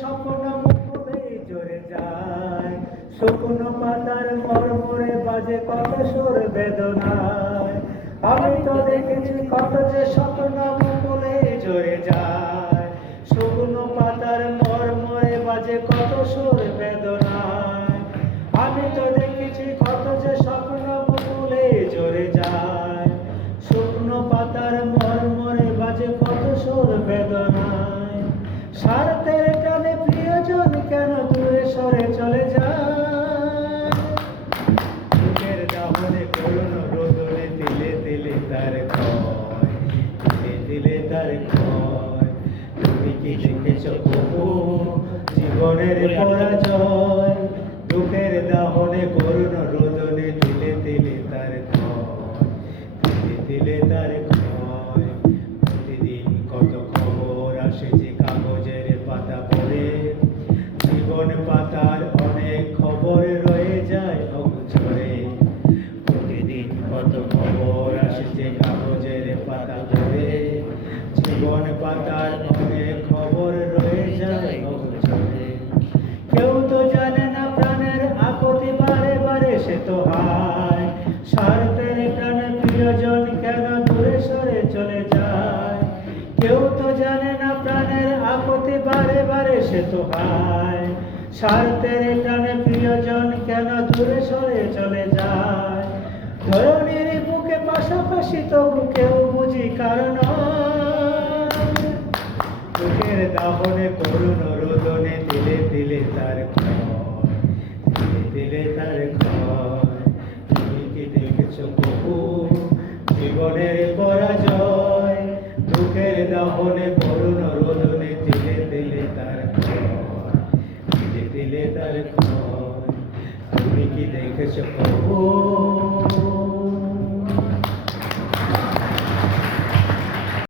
স্বপ্ন মুখে জড়ে যায়, শুকনো পাতার মরমরে বাজে কত সুর বেদনায়। আমি তো দেখেছি কত যে স্বপ্ন মুখে জড়ে যায়, শুকনো পাতার মরমরে বাজে কত সুর বেদনায়। আমি তো দেখেছি কত যে স্বপ্ন মুখে জড়ে যায়, শুকনো পাতার মরমরে বাজে কত সুর বেদনায়। স্বার্থের টানে প্রিয়জন কেন দূরে সরে চলে যায়, বুকের দাহনে করুণ রোদনে তিলে তিলে তার ক্ষয়, তিলে তিলে তার ক্ষয়। তুমি কি দেখেছ কবু জীবনের পরাজয়, বুকের দাহনে করুণ রোদনে তিলে তিলে তার ক্ষয়, তিলে তিলে তার ক্ষয়। প্রতিদিন কত খবর আসে যে কাগজের পাতা পড়ে, জীবন পাতার অনেক খবর রয়ে যায় অগোচরে। প্রতিদিন কত খবর আসে যে কাগজের পাতা পড়ে, জীবন পাতার অনেক খবর রয়ে যায় অগোচরে। কেউ তো জানে না প্রাণের আকুতি বারে বারে সে তো হায়, স্বার্থের টানে প্রিয়জন কেন দূরে সরে চলে যায়। কেউ তো জানে না প্রাণের আকুতি বারে বারে সে তো হায়, স্বার্থের টানে প্রিয়জন কেন দূরে সরে চলে যায়। ধরনীর বুকে পাশাপাশি তবু কেউ বুঝি কারণ, বুকের দাহনে করুণ রোদনে তিলে তিলে তার ক্ষয়, তিলে তিলে তার ক্ষয়। তুমি কি দেখেছ কবু জীবনের পরাজয়, বুকের দাহনে করুণ রোদনে তিলে তিলে তার ক্ষয়, তিলে তিলে তার ক্ষয়। তুমি কি দেখেছ কবু